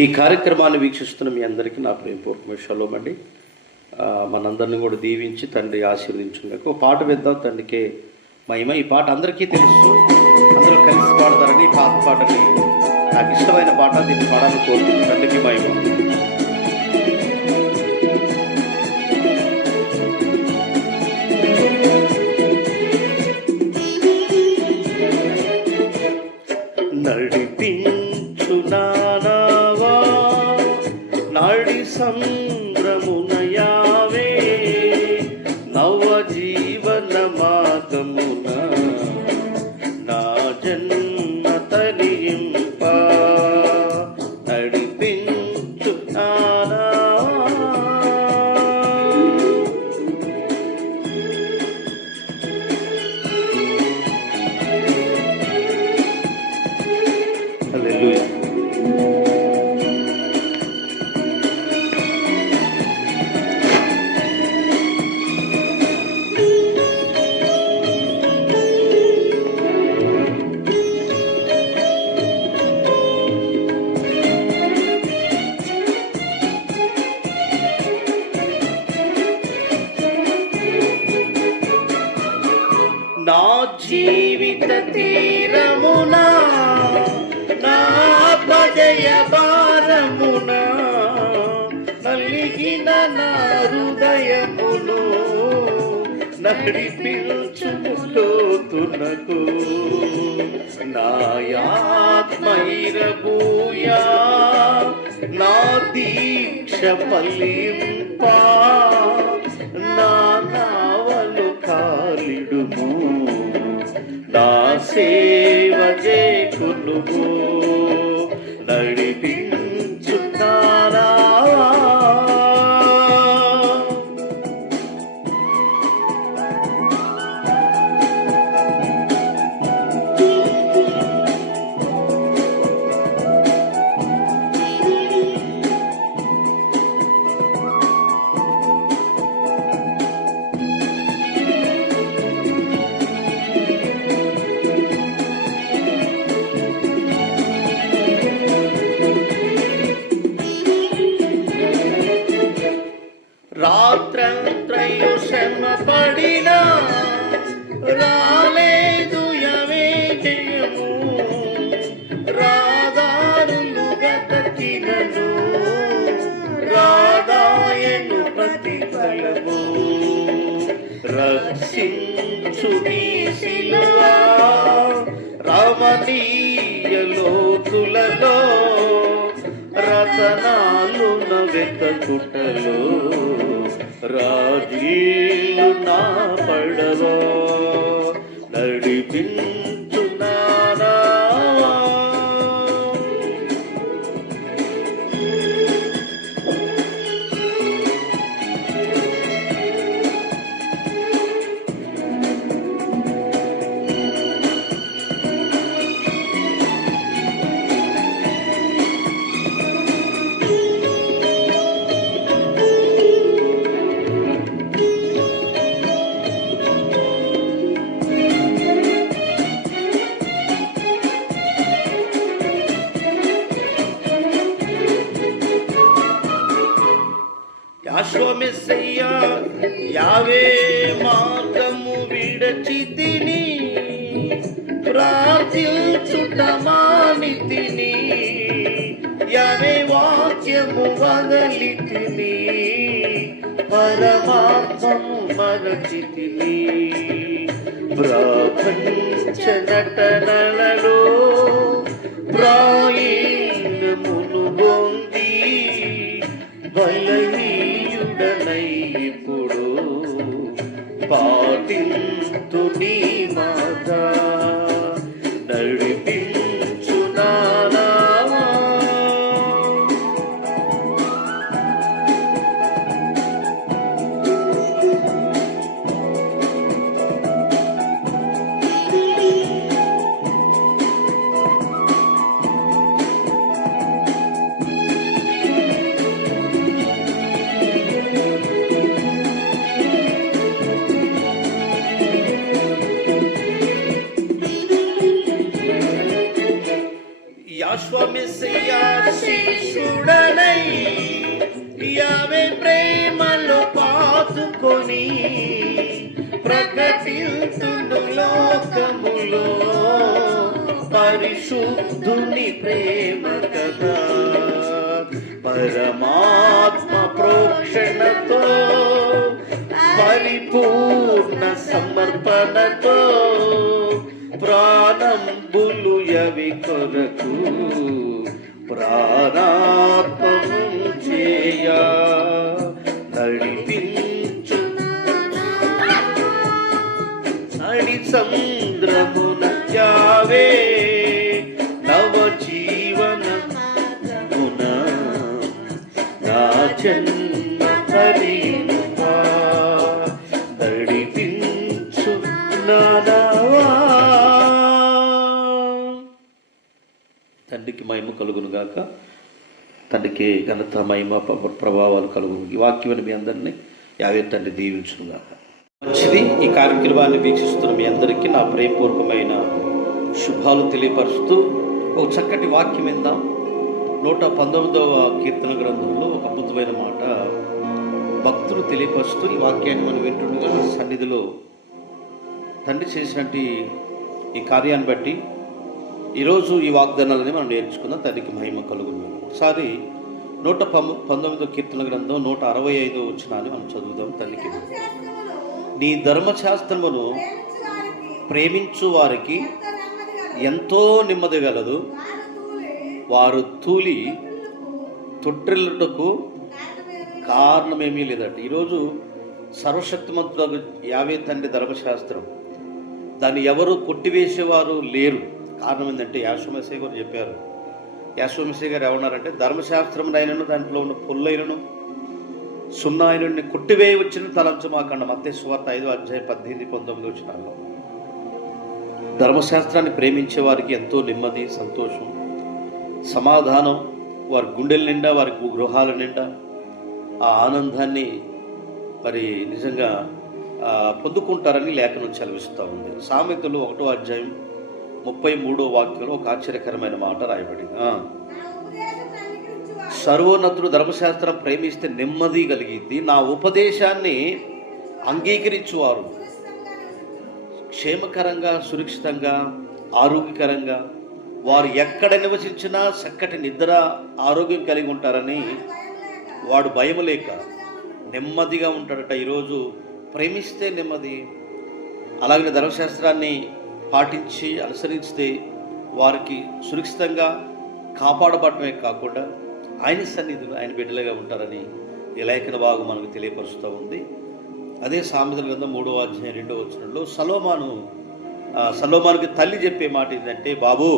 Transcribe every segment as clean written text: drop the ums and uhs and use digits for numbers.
ఈ కార్యక్రమాన్ని వీక్షిస్తున్న మీ అందరికీ నా ప్రేమపూర్వక షలోమ్ అండి. మనందరిని కూడా దీవించి తండ్రి ఆశీర్వదించుగాక. ఒక పాట విద్దాం, తండ్రికే మహిమ. ఈ పాట అందరికీ తెలుసు, అందరూ కలిసి పాడతారని ఈ పాటని నాకు ఇష్టమైన పాట, దీన్ని పాడాలని కోరుకుంటున్నాను. తండ్రికి మహిమ. నడిపించు నానావా నాడి సంద్రమున యావే నవ జీవన మార్గమున నా జన్మ తరింప. నడిపించు నానావా. హల్లెలూయా. నా జీవిత తీరమున నా పదయ భారమున నలిగిన నా హృదయమును నడిపించుములోతునకు నాయాత్మైరబూయా నా దీక్ష ఫలింప. నా నావలు కాలిడుము నా సేవ చేకునుము. నడిపించున్నారా. రాత్రంత్రయు శ్రమ పడినా రాలేదు యవే జయము. రాదారులు గతకినను రాదాయను ప్రతిఫలము. రక్షించు నీ సిలువా రమణీయ లోతులలో రతనాలు వెతకుటలో రాజీలు నా పడలో. నడిపించున్నారా. యాశ్వమెస్సయ్యా యావే మార్గము విడచితిని ప్రార్థించుట మానితిని. యావే వాక్యము వదలితిని పరమాత్మము మరచితిని. ప్రపంచ నటనలలో ప్రాయమును పొంది బలహీనుడనై ఇప్పుడు పాటింతు నీ మాట. నడిపించునారా. ప్రేమిష్ఠుడనై యావే ప్రేమలో పాతుకొని ప్రకటించును లోకములో పరిశుద్ధుని ప్రేమ కదా. పరమాత్మ ప్రోక్షణతో పరిపూర్ణ సమర్పణతో ప్రాణంబులు యవి కొరకు ప్రాణాత్మను చేయ నడిపించు నడి సంద్రమున యావే నవ జీవనమున నా జన్మ తరింపా నడిపించు నాదవా. తండ్రికి మహిమ కలుగును గాక. తండ్రికి ఘనత మహిమ ప్రభావాలు కలుగును. ఈ వాక్యమని మీ అందరినీ యావే తండ్రి దీవించును గాక. మంచిది. ఈ కార్యక్రమాన్ని వీక్షిస్తున్న మీ అందరికీ నా ప్రేమపూర్వకమైన శుభాలు తెలియపరుస్తూ ఒక చక్కటి వాక్యం విందాం. 119వ కీర్తన గ్రంథంలో ఒక అద్భుతమైన మాట భక్తులు తెలియపరుస్తూ ఈ వాక్యాన్ని మనం వింటుండగా సన్నిధిలో తండ్రి చేసినట్టు ఈ కార్యాన్ని బట్టి ఈరోజు ఈ వాగ్దానాలని మనం నేర్చుకుందాం. తండ్రికి మహిమ కలుగును. ఒకసారి 119వ కీర్తన గ్రంథం 165వ వచనాన్ని మనం చదువుదాం. తండ్రికి నీ ధర్మశాస్త్రమును ప్రేమించు వారికి ఎంతో నెమ్మది గలదు, వారు తూలి తొట్టిల్లుటకు కారణమేమీ లేదట. ఈరోజు సర్వశక్తిమంతుడు యావే తండ్రి ధర్మశాస్త్రం, దాన్ని ఎవరు కొట్టివేసేవారు లేరు. కారణం ఏంటంటే యాశోమసే గారు చెప్పారు. యాశోమసే గారు ఏమన్నారంటే ధర్మశాస్త్రం అయినను దాంట్లో ఉన్న పొల్లైనను సున్నా అయిన కొట్టివేయవచ్చిన తలంచమాకండ. మత్తయి సువార్త 5:18-19 వచనాల్లో ధర్మశాస్త్రాన్ని ప్రేమించే వారికి ఎంతో నెమ్మది, సంతోషం, సమాధానం, వారి గుండెల నిండా, వారి గృహాల నిండా ఆ ఆనందాన్ని మరి నిజంగా పొందుకుంటారని లేఖనం చదివిస్తూ ఉంది. సామెతలు 1:33 వాక్యంలో ఒక ఆశ్చర్యకరమైన మాట రాయబడింది. సర్వోన్నతుడు ధర్మశాస్త్రం ప్రేమిస్తే నెమ్మది కలిగింది, నా ఉపదేశాన్ని అంగీకరించువారు క్షేమకరంగా, సురక్షితంగా, ఆరోగ్యకరంగా, వారు ఎక్కడ నివసించినా చక్కటి నిద్ర, ఆరోగ్యం కలిగి ఉంటారని వాడు భయం లేక నెమ్మదిగా ఉంటాడట. ఈరోజు ప్రేమిస్తే నెమ్మది. అలాగే ధర్మశాస్త్రాన్ని పాటించి అనుసరిస్తే వారికి సురక్షితంగా కాపాడబడమే కాకుండా ఆయన సన్నిధిలో ఆయన బిడ్డలుగా ఉంటారని ఈ లేఖన భాగం మనకు తెలియపరుస్తూ ఉంది. అదే సామెతల గ్రంథం 3:2 వచనంలో సలోమానుకి తల్లి చెప్పే మాట ఏంటంటే, బాబు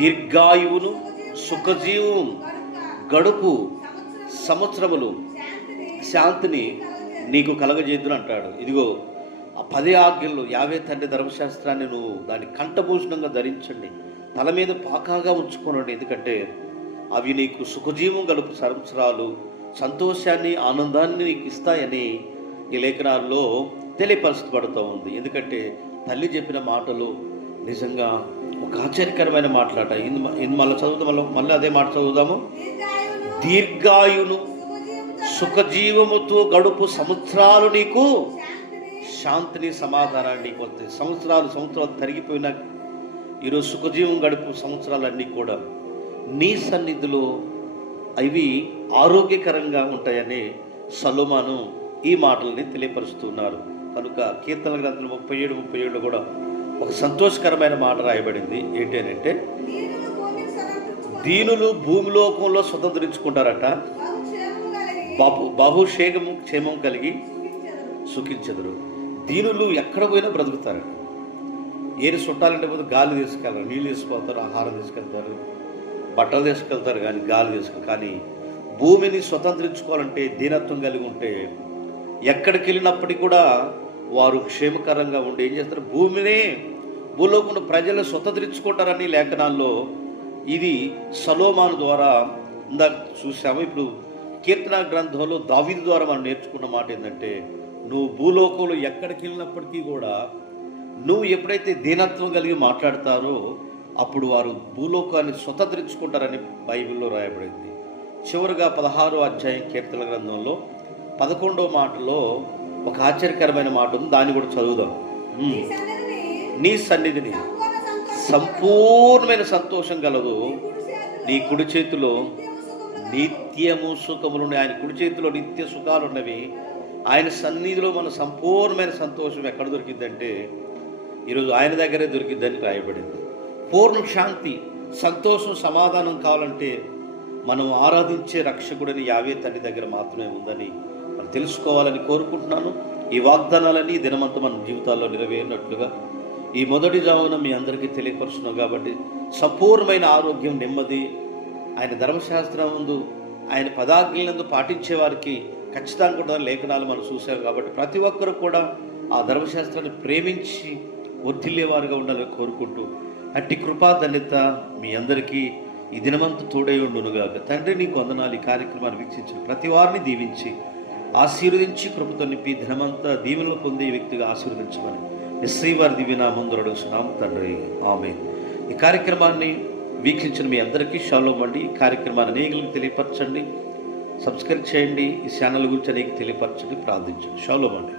దీర్ఘాయువును సుఖజీవం గడుపు సంవత్సరములు శాంతిని నీకు కలగజేద్దును అంటాడు. ఇదిగో ఆ 10 ఆజ్ఞలు యావే తండ్రి ధర్మశాస్త్రాన్ని నువ్వు దాన్ని కంఠభూషణంగా ధరించండి, తల మీద పాకాగా ఉంచుకోనండి. ఎందుకంటే అవి నీకు సుఖజీవం గడుపు సంవత్సరాలు, సంతోషాన్ని, ఆనందాన్ని నీకు ఇస్తాయని ఈ లేఖనాల్లో తెలియపరచబడుతూ ఉంది. ఎందుకంటే తల్లి చెప్పిన మాటలు నిజంగా ఒక ఆశ్చర్యకరమైన మాట్లాట. మళ్ళీ చదువుతాం, మళ్ళీ అదే మాట చదువుదాము. దీర్ఘాయును సుఖజీవముతో గడుపు సంవత్సరాలు నీకు శాంతిని, సమాధానాన్ని నీకు వస్తాయి. సంవత్సరాలు తరిగిపోయినా ఈరోజు సుఖజీవం గడుపు సంవత్సరాలన్నీ కూడా నీ సన్నిధిలో అవి ఆరోగ్యకరంగా ఉంటాయని సలోమాను ఈ మాటలని తెలియపరుస్తున్నారు. కనుక కీర్తన గ్రంథం 37 కూడా ఒక సంతోషకరమైన మాట రాయబడింది. ఏంటి అని అంటే, దీనులు భూమిలోకంలో స్వతంత్రించుకుంటారట, క్షేమం కలిగి సుఖించెదరు. దీనులు ఎక్కడ పోయినా బ్రతుకుతారట. ఏరి చుట్టాలంటే పోతే గాలి తీసుకెళ్తారు, నీళ్ళు తీసుకెళ్తారు, ఆహారం తీసుకెళ్తారు, బట్టలు తీసుకెళ్తారు, కానీ గాలి తీసుకెళ్తారు. కానీ భూమిని స్వతంత్రించుకోవాలంటే దీనత్వం కలిగి ఉంటే ఎక్కడికి వెళ్ళినప్పటికీ కూడా వారు క్షేమకరంగా ఉండి ఏం చేస్తారు, భూలోకంలో ప్రజలు స్వతంత్రించుకుంటారని లేఖనాల్లో ఇది సలోమాను ద్వారా ఇందాక చూసాము. ఇప్పుడు కీర్తన గ్రంథంలో దావీదు ద్వారా మనం నేర్చుకున్న మాట ఏంటంటే, నువ్వు భూలోకంలో ఎక్కడికి వెళ్ళినప్పటికీ కూడా నువ్వు ఎప్పుడైతే దీనత్వం కలిగి మాట్లాడతారో అప్పుడు వారు భూలోకాన్ని స్వతంత్రించుకుంటారని బైబిల్లో రాయబడింది. చివరిగా 16వ అధ్యాయం కీర్తనల గ్రంథంలో 11వ మాటలో ఒక ఆశ్చర్యకరమైన మాట ఉంది, దాన్ని కూడా చదువుదాం. నీ సన్నిధిని సంపూర్ణమైన సంతోషం కలదు, నీ కుడి చేతిలో నిత్యము సుఖములు. ఆయన కుడి చేతిలో నిత్య సుఖాలు ఉన్నవి. ఆయన సన్నిధిలో మన సంపూర్ణమైన సంతోషం ఎక్కడ దొరికిందంటే ఈరోజు ఆయన దగ్గరే దొరికిద్దని రాయబడింది. పూర్ణ శాంతి, సంతోషం, సమాధానం కావాలంటే మనం ఆరాధించే రక్షకుడని యావే తండ్రి దగ్గర మాత్రమే ఉందని మనం తెలుసుకోవాలని కోరుకుంటున్నాను. ఈ వాగ్దానాలన్నీ దినమంతా మన జీవితాల్లో నెరవేరినట్లుగా ఈ మొదటి జామున మీ అందరికీ తెలియపరుస్తున్నాం. కాబట్టి సంపూర్ణమైన ఆరోగ్యం, నెమ్మది ఆయన ధర్మశాస్త్రం ముందు, ఆయన పదాజ్ఞలందు పాటించే వారికి ఖచ్చితంగా కూడా లేఖనాలు మనం చూసాం. కాబట్టి ప్రతి ఒక్కరూ కూడా ఆ ధర్మశాస్త్రాన్ని ప్రేమించి వర్ధిల్లేవారుగా ఉండాలని కోరుకుంటూ అట్టి కృపా ధన్యత మీ అందరికీ ఈ దినమంతా తోడై ఉండునుగాక. తండ్రి నీకు వందనాలు. ఈ కార్యక్రమాన్ని వీక్షించిన ప్రతి వారిని దీవించి ఆశీర్వదించి కృపతో నింపి దినమంతా దీవెనలు పొందే వ్యక్తిగా ఆశీర్వదించమని శ్రీవారి దివ్యనామందు అడుగుతున్నాం తండ్రి, ఆమేన్. ఈ కార్యక్రమాన్ని వీక్షించిన మీ అందరికీ షాలోమ్ అండి. ఈ కార్యక్రమాన్ని అనేకులకు తెలియపరచండి, సబ్స్క్రైబ్ చేయండి, ఈ ఛానల్ గురించి అనేక తెలియపరచండి, ప్రార్థించండి. షాలోమ్ అండి.